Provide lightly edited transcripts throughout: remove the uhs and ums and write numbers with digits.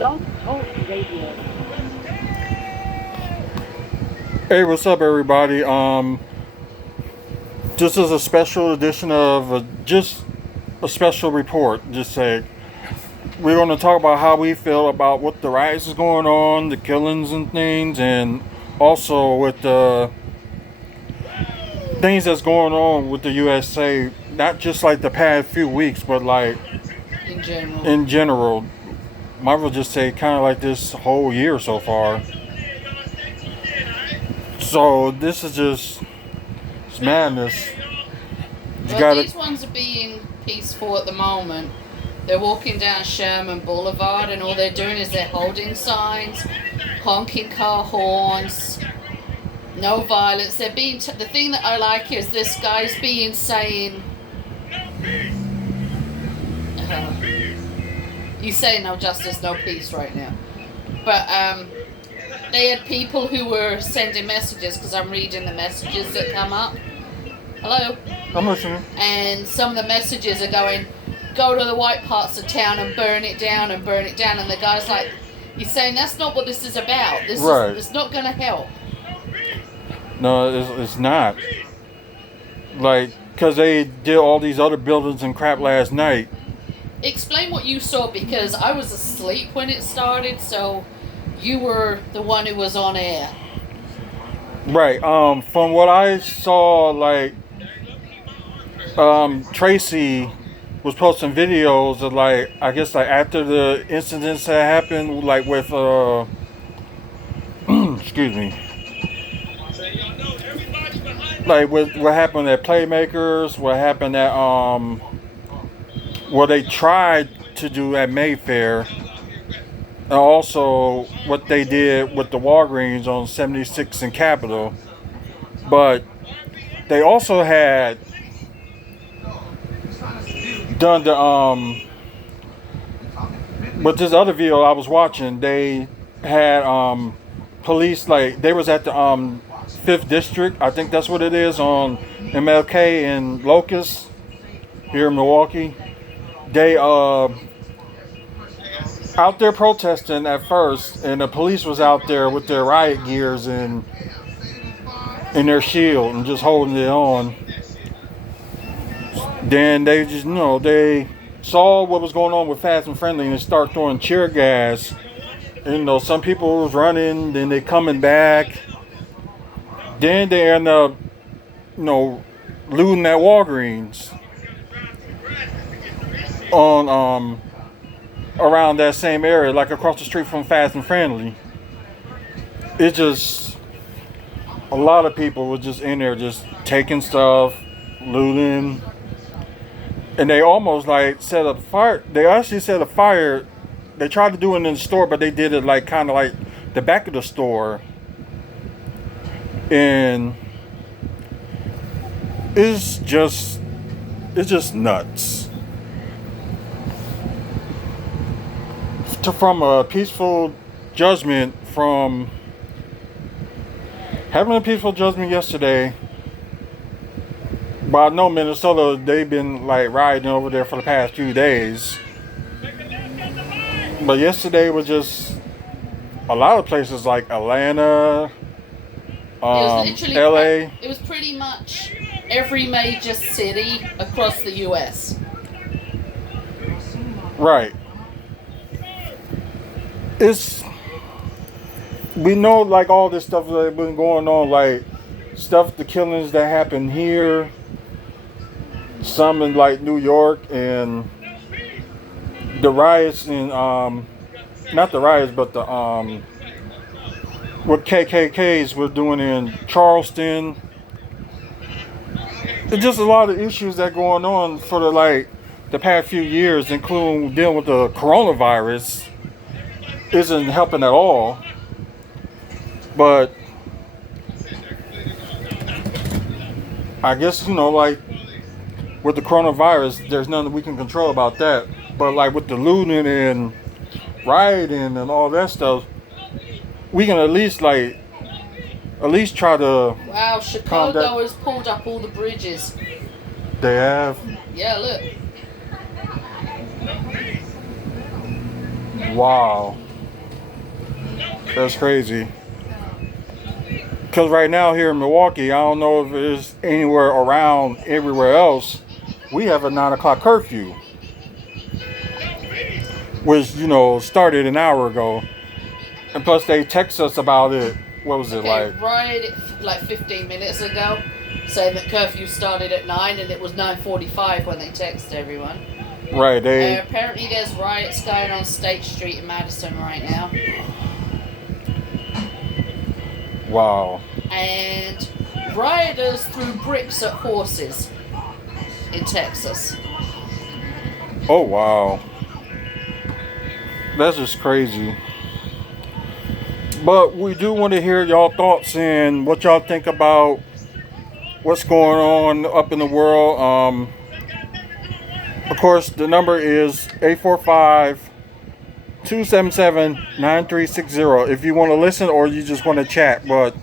Blog Talk Radio. Hey, what's up, everybody? This is a special edition of just a special report. Just say we're going to talk about how we feel about what the riots is going on, the killings and things, and also with the things that's going on with the USA. Not just like the past few weeks, but like in general. In general, might as well just say kind of like this whole year so far. So this is just it's madness. These ones are being peaceful at the moment. They're walking down Sherman Boulevard and all they're doing is they're holding signs, honking car horns, no violence. They're being the thing that I like is this guy's being saying he's saying no justice, no peace right now. But they had people who were sending messages, because I'm reading the messages that come up. Hello? I'm listening. And some of the messages are going, go to the white parts of town and burn it down and burn it down. And the guy's like, he's saying that's not what this is about. It's not going to help. No, it's not. Like, because they did all these other buildings and crap last night. Explain what you saw, because I was asleep when it started, so you were the one who was on air. Right. From what I saw, like, Tracy was posting videos of, like, I guess, like, after the incidents that happened, like, with, excuse me. Like, with what happened at Playmakers, what happened at, what they tried to do at Mayfair, and also what they did with the Walgreens on 76th and Capitol. But they also had done the with this other video I was watching, they had police, like, they was at the 5th district, I think that's what it is, on MLK and Locust here in Milwaukee. They out there protesting at first, and the police was out there with their riot gears and their shield and just holding it on. Then they just, they saw what was going on with Fast and Friendly and they start throwing tear gas. And, some people was running, then they coming back. Then they end up, looting that Walgreens on around that same area, like across the street from Fast and Friendly. It just, a lot of people were just in there just taking stuff, looting, and they almost like set up fire. They actually set a fire. They tried to do it in the store, but they did it like kind of like the back of the store, and it's just nuts. From a peaceful judgment, from having a peaceful judgment yesterday, but I know Minnesota, they've been like riding over there for the past few days. But yesterday was just a lot of places like Atlanta, LA. It was pretty much every major city across the US. Right. We know, like, all this stuff that's been going on, like the killings that happened here, some in like New York, and the riots in not the riots, but the what KKKs were doing in Charleston. There's just a lot of issues that going on for the past few years, including dealing with the coronavirus, isn't helping at all. But I guess, like with the coronavirus, there's nothing we can control about that. But like with the looting and rioting and all that stuff, we can at least try to. Wow, Chicago has pulled up all the bridges. They have? Yeah, look. Wow. That's crazy. Because right now here in Milwaukee, I don't know if it's anywhere around everywhere else, we have a 9 o'clock curfew, which, started an hour ago. And plus they text us about it, what was it like? Right, like 15 minutes ago, saying that curfew started at 9 and it was 9:45 when they texted everyone. Right, apparently there's riots going on State Street in Madison right now. Wow. And rioters threw bricks at horses in Texas. Oh, wow. That's just crazy. But we do want to hear y'all thoughts and what y'all think about what's going on up in the world. Of course, the number is 845-277-9360 if you want to listen or you just want to chat. But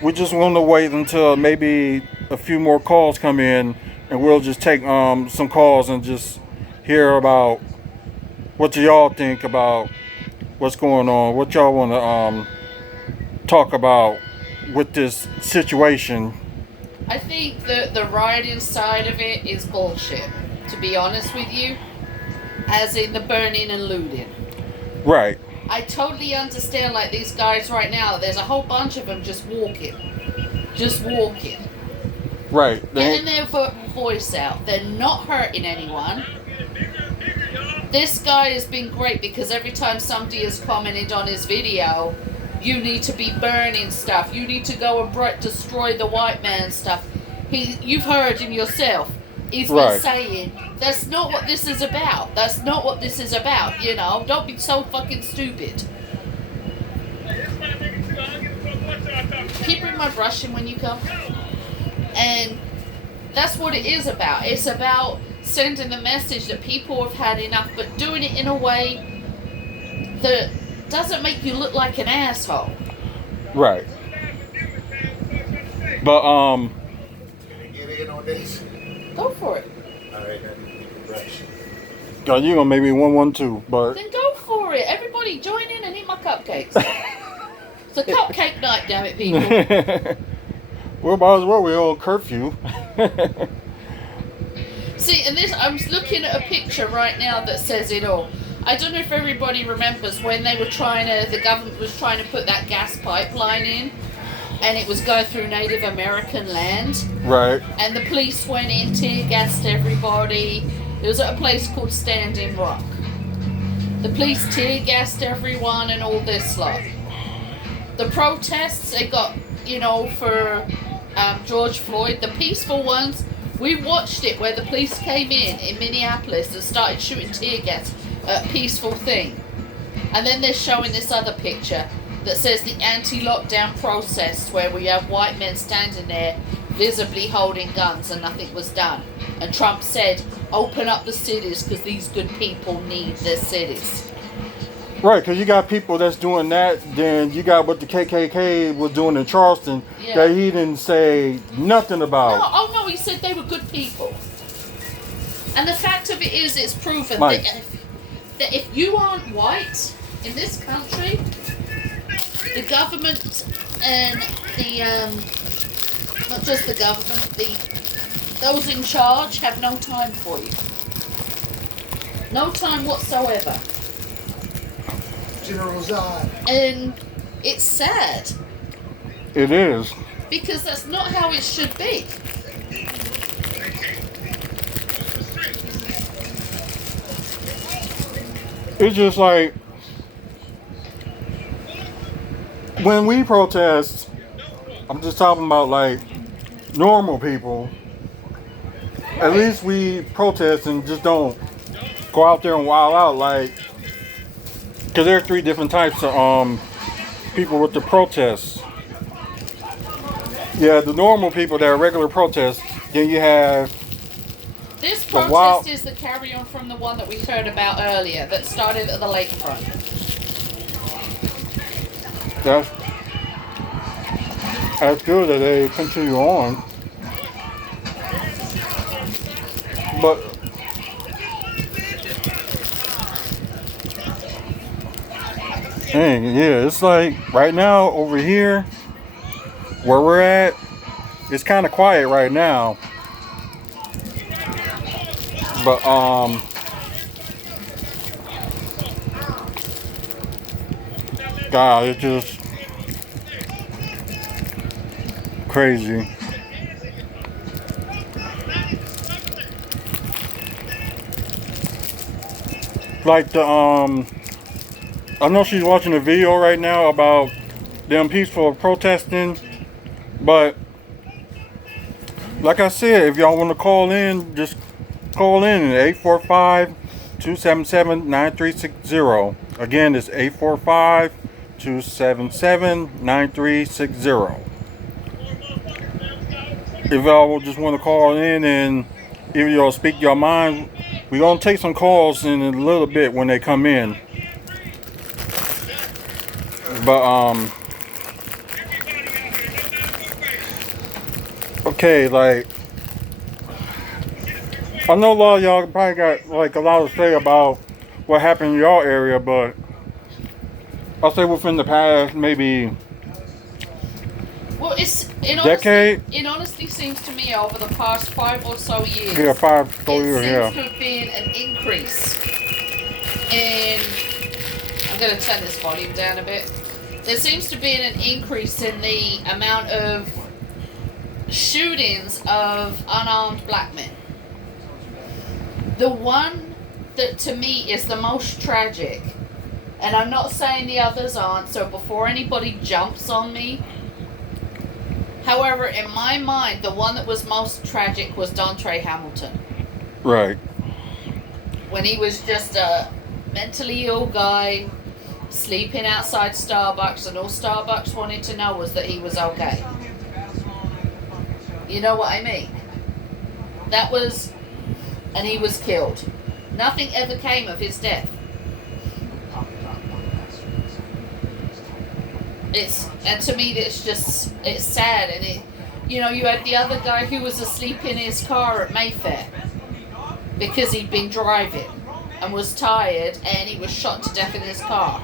we just want to wait until maybe a few more calls come in, and we'll just take some calls and just hear about what y'all think about what's going on, what y'all want to talk about with this situation. I think that the rioting side of it is bullshit, to be honest with you, as in the burning and looting. Right. I totally understand, like, these guys right now, there's a whole bunch of them just walking. Right. Getting their voice out. They're not hurting anyone. This guy has been great because every time somebody has commented on his video, you need to be burning stuff, you need to go and destroy the white man stuff. You've heard him yourself. He's been saying, that's not what this is about. That's not what this is about, Don't be so fucking stupid. Can you bring my brush in when you come? And that's what it is about. It's about sending the message that people have had enough, but doing it in a way that doesn't make you look like an asshole. Right. But go for it. Alright, God, you gonna make me 112, but then go for it. Everybody join in and eat my cupcakes. It's a cupcake night, damn it, people. Well, might as well, we're on curfew. See, and this, I'm looking at a picture right now that says it all. I don't know if everybody remembers when they were the government was trying to put that gas pipeline in, and it was going through Native American land. Right. And the police went in, tear gassed everybody. It was at a place called Standing Rock. The police tear gassed everyone and all this lot. The protests they got, for George Floyd, the peaceful ones, we watched it where the police came in Minneapolis and started shooting tear gas at a peaceful thing. And then they're showing this other picture that says the anti-lockdown protest where we have white men standing there visibly holding guns and nothing was done. And Trump said, open up the cities because these good people need their cities. Right, because you got people that's doing that, then you got what the KKK was doing in Charleston that he didn't say nothing about. No, he said they were good people. And the fact of it is, it's proven that if you aren't white in this country, the government and the, not just the government, those in charge have no time for you. No time whatsoever. General Zod. And it's sad. It is. Because that's not how it should be. It's just like when we protest, I'm just talking about like normal people. At least we protest and just don't go out there and wild out like, because there are 3 different types of people with the protests. Yeah, the normal people that are regular protests. Then you have this protest is the carry on from the one that we heard about earlier that started at the lakefront. That's good that they continue on. But Dang, yeah, it's like right now over here where we're at, it's kind of quiet right now. But God, it's just crazy. Like I know she's watching a video right now about them peaceful protesting, but like I said, if y'all want to call in, just call in at 845-277-9360. Again, it's 845-277-9360. If y'all just want to call in and if y'all speak your mind, we're going to take some calls in a little bit when they come in. But, okay, like, I know a lot of y'all probably got, like, a lot to say about what happened in y'all area, but I'll say within the past, maybe Well, decade? It honestly seems to me over the past 5 or so years. Yeah, 5 or so years, yeah. It seems to have been an increase in. I'm going to turn this volume down a bit. There seems to be an increase in the amount of shootings of unarmed black men. The one that to me is the most tragic, and I'm not saying the others aren't, so before anybody jumps on me. However, in my mind, the one that was most tragic was Dontre Hamilton. Right. When he was just a mentally ill guy, sleeping outside Starbucks, and all Starbucks wanted to know was that he was okay. You know what I mean? That was... And he was killed. Nothing ever came of his death. And to me, it's sad. And you had the other guy who was asleep in his car at Mayfair because he'd been driving and was tired, and he was shot to death in his car.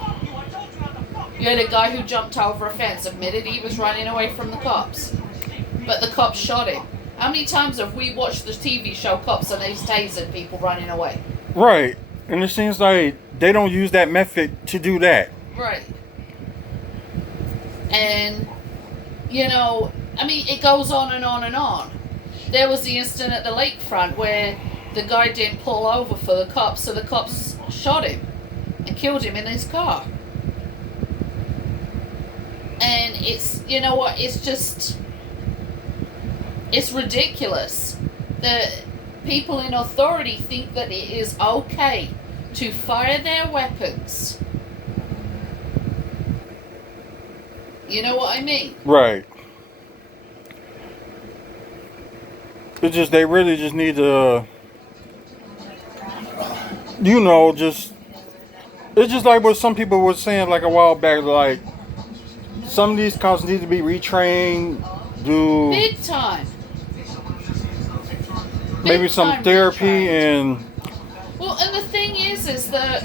You had a guy who jumped over a fence, admitted he was running away from the cops, but the cops shot him. How many times have we watched the TV show Cops and they've tasered people running away? Right. And it seems like they don't use that method to do that. Right. And, it goes on and on and on. There was the incident at the lakefront where the guy didn't pull over for the cops, so the cops shot him and killed him in his car. And it's just... It's ridiculous that people in authority think that it is okay to fire their weapons. You know what I mean? Right. It's just, they really just need to, it's just like what some people were saying like a while back, like, some of these cops need to be retrained, do... Big time. Maybe some therapy and... Well, and the thing is that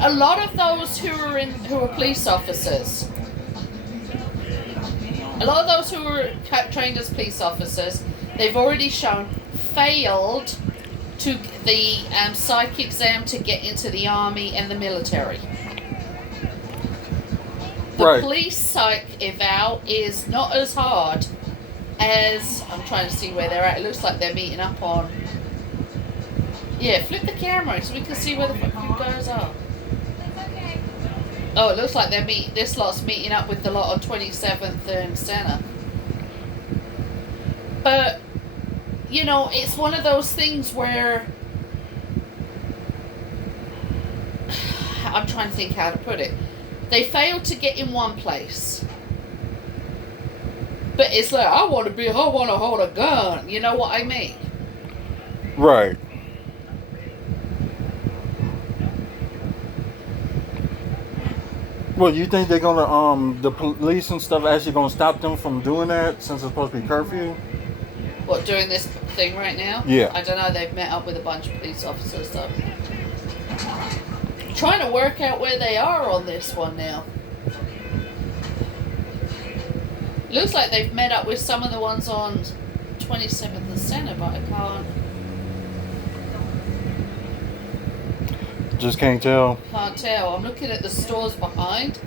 a lot of those who are police officers, a lot of those who were trained as police officers, they've already shown failed to the psych exam to get into the army and the military. The police psych eval is not as hard as... I'm trying to see where they're at. It looks like they're meeting up on... Yeah, flip the camera so we can see where the fuck you guys are. Oh, it looks like this lot's meeting up with the lot on 27th and Center. But, it's one of those things where... I'm trying to think how to put it. They failed to get in one place. But it's like, I want to hold a gun. You know what I mean? Right. Well, you think they're gonna, the police and stuff actually gonna stop them from doing that since it's supposed to be curfew? What, doing this thing right now? Yeah. I don't know, they've met up with a bunch of police officers, so. Trying to work out where they are on this one now. Looks like they've met up with some of the ones on 27th and Center, but I Just can't tell. can't tell. I'm looking at the stores behind.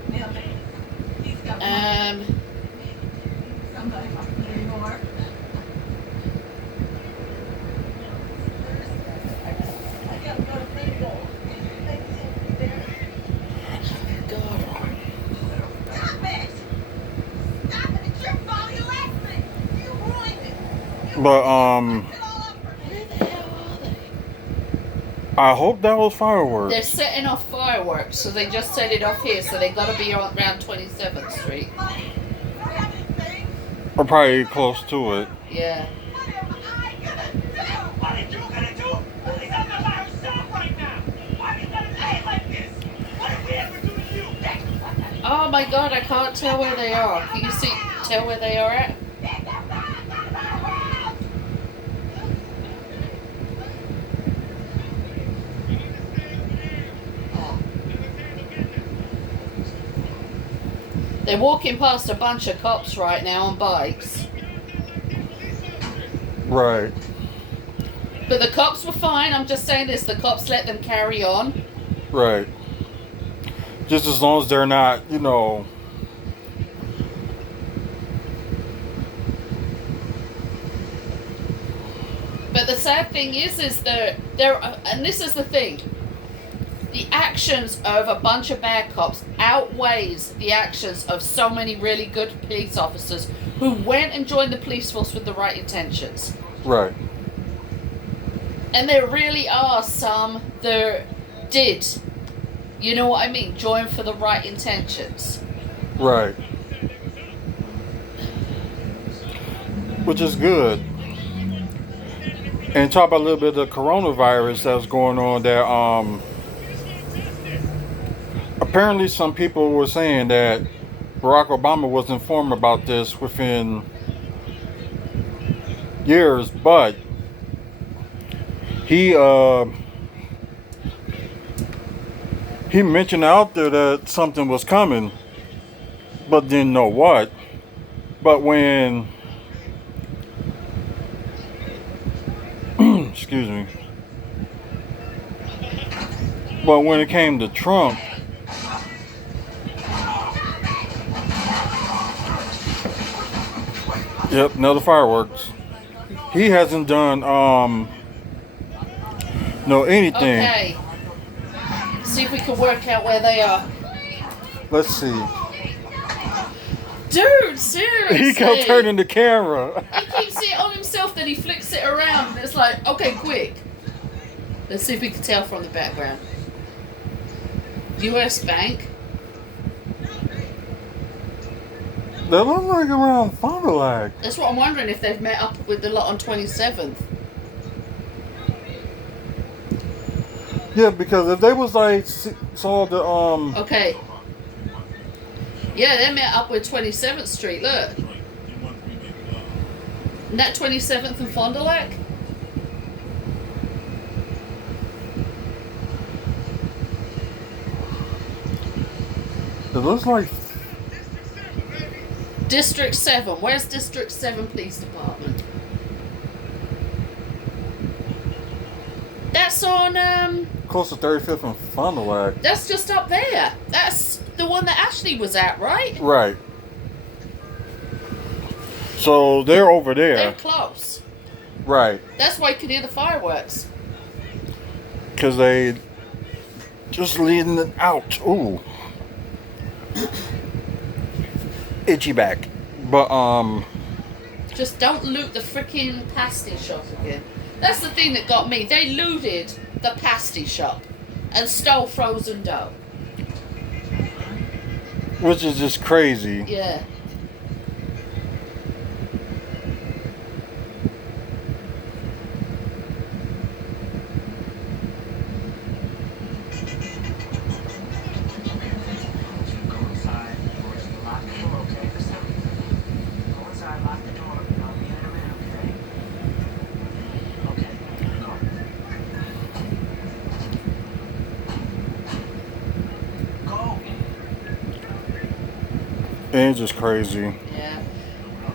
But I hope that was fireworks. They're setting off fireworks, so they just set it off here, so they gotta be around 27th Street. Or probably close to it. Yeah. Oh my god, I can't tell where they are. Can you tell where they are at? They're walking past a bunch of cops right now on bikes. Right. But the cops were fine. I'm just saying this. The cops let them carry on. Right. Just as long as they're not, you know... But the sad thing is that and this is the thing. The actions of a bunch of bad cops outweighs the actions of so many really good police officers who went and joined the police force with the right intentions. Right. And there really are some that did, you know what I mean, join for the right intentions. Right. Which is good. And talk about a little bit of the coronavirus that's going on there. Apparently some people were saying that Barack Obama was informed about this within years, but he mentioned out there that something was coming, but didn't know what. But when excuse me, but when it came to Trump, yep, another fireworks. He hasn't done anything. Okay. See if we can work out where they are. Let's see. Dude, seriously. He kept turning the camera. He keeps it on himself, then he flicks it around, and it's like, okay, quick. Let's see if we can tell from the background. US Bank. They look like around Fond du Lac. That's what I'm wondering, if they've met up with the lot on 27th. Yeah, because if they was like saw the Okay. Yeah, they met up with 27th Street. Look. Isn't that 27th and Fond du Lac? it looks like District 7. Where's District 7 Police Department? That's on, close to 35th and Fond du Lac. that's just up there. That's the one that Ashley was at, right? Right. So they're over there. They're close. Right. That's why you can hear the fireworks. Because they just leading it out. Ooh. Itchy back. But Just don't loot the freaking pasty shop again. That's the thing that got me. They looted the pasty shop and stole frozen dough. which is just crazy. Yeah. And it's just crazy. Yeah.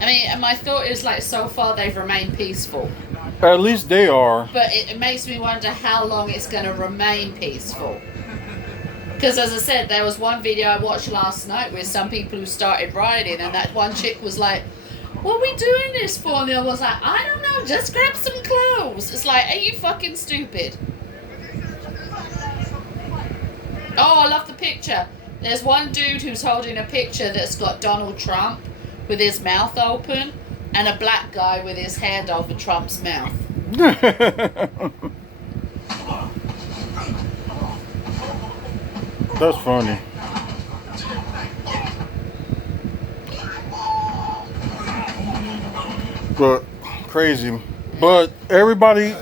I mean, and my thought is like, so far they've remained peaceful. At least they are. But it makes me wonder how long it's going to remain peaceful. Because as I said, there was one video I watched last night with some people who started rioting, and that one chick was like, what are we doing this for? And the other was like, I don't know, just grab some clothes. It's like, are you fucking stupid? Oh, I love the picture. There's one dude who's holding a picture that's got Donald Trump with his mouth open, and a black guy with his hand over Trump's mouth. That's funny. But crazy. But everybody,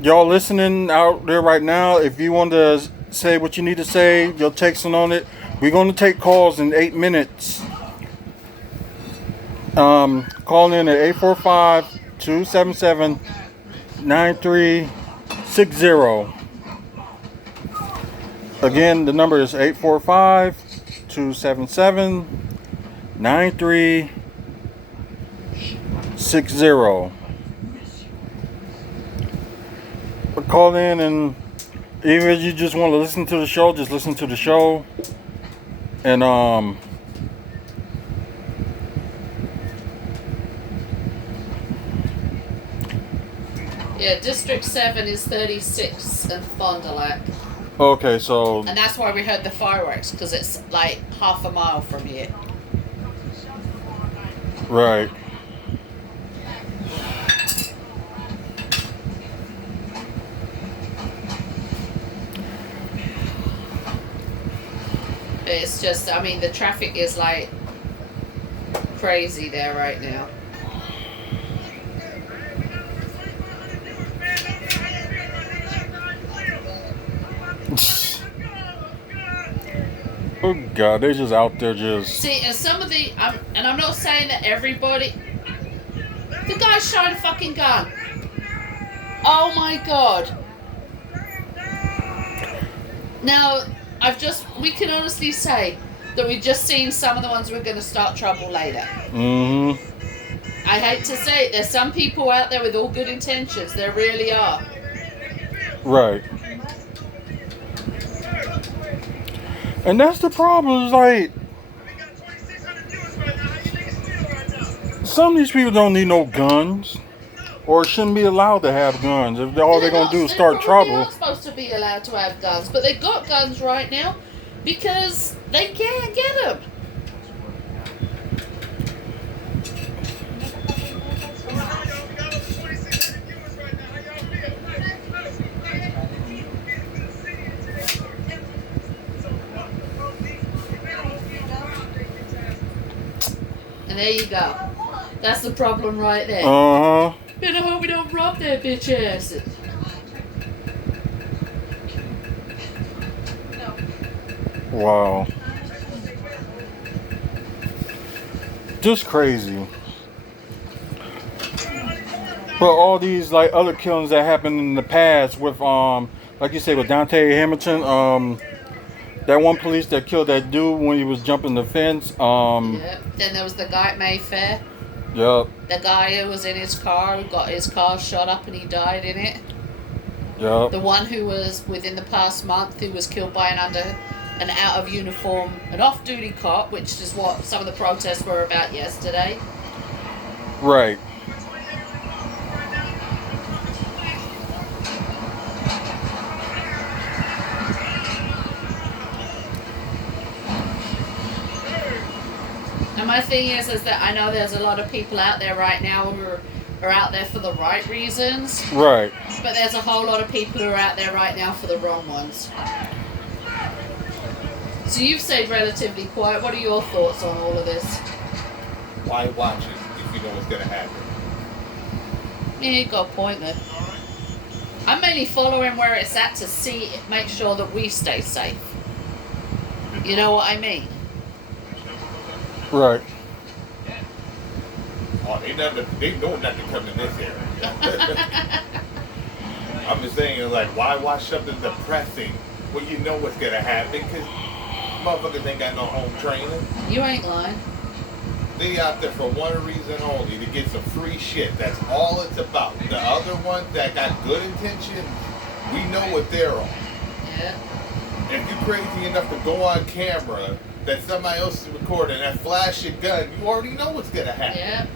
y'all listening out there right now, if you want to say what you need to say, you're texting on it. We're going to take calls in 8 minutes. Call in at 845-277-9360. Again, the number is 845-277-9360. But call in, and even if you just want to listen to the show, just listen to the show. And yeah, District 7 is 36 and Fond du Lac. okay, so And that's why we heard the fireworks, because it's like half a mile from here. right. It's just, I mean, the traffic is like crazy there right now. Oh God, they're just out there just. See, and some of the, and I'm not saying that everybody. The guy's showing a fucking gun. Oh my God. Now, we can honestly say that we've just seen some of the ones who are going to start trouble later. Mm-hmm. I hate to say it, there's some people out there with all good intentions. There really are. Right. And that's the problem, is like, some of these people don't need no guns, or shouldn't be allowed to have guns. If all they're going to do is start trouble. They're not supposed to be allowed to have guns, but they've got guns right now because they can't get them. And there you go. That's the problem right there. Uh-huh. Better hope we don't rob their bitch asses. Wow. Just crazy. But all these like other killings that happened in the past with like you say with Dante Hamilton, that one police that killed that dude when he was jumping the fence. Yep. Then there was the guy at Mayfair. Yep. The guy who was in his car, who got his car shot up and he died in it. Yep. The one who was within the past month who was killed by an out of uniform, an off-duty cop, which is what some of the protests were about yesterday. Right. And my thing is that I know there's a lot of people out there right now who are out there for the right reasons. Right. But there's a whole lot of people who are out there right now for the wrong ones. So you've stayed relatively quiet. What are your thoughts on all of this? Why watch it if you know what's going to happen? Yeah, you got a point there. I'm mainly following where it's at to make sure that we stay safe. You know what I mean? Right. Oh, they know not to come in this area. I'm just saying, like, why watch something depressing when you know what's gonna happen? Because Motherfuckers ain't got no home training. You ain't lying. They out there for one reason only, to get some free shit. That's all it's about. The other ones that got good intentions, we know what they're on. Yeah. If you're crazy enough to go on camera that somebody else is recording and flash your gun, you already know what's gonna happen. Yeah.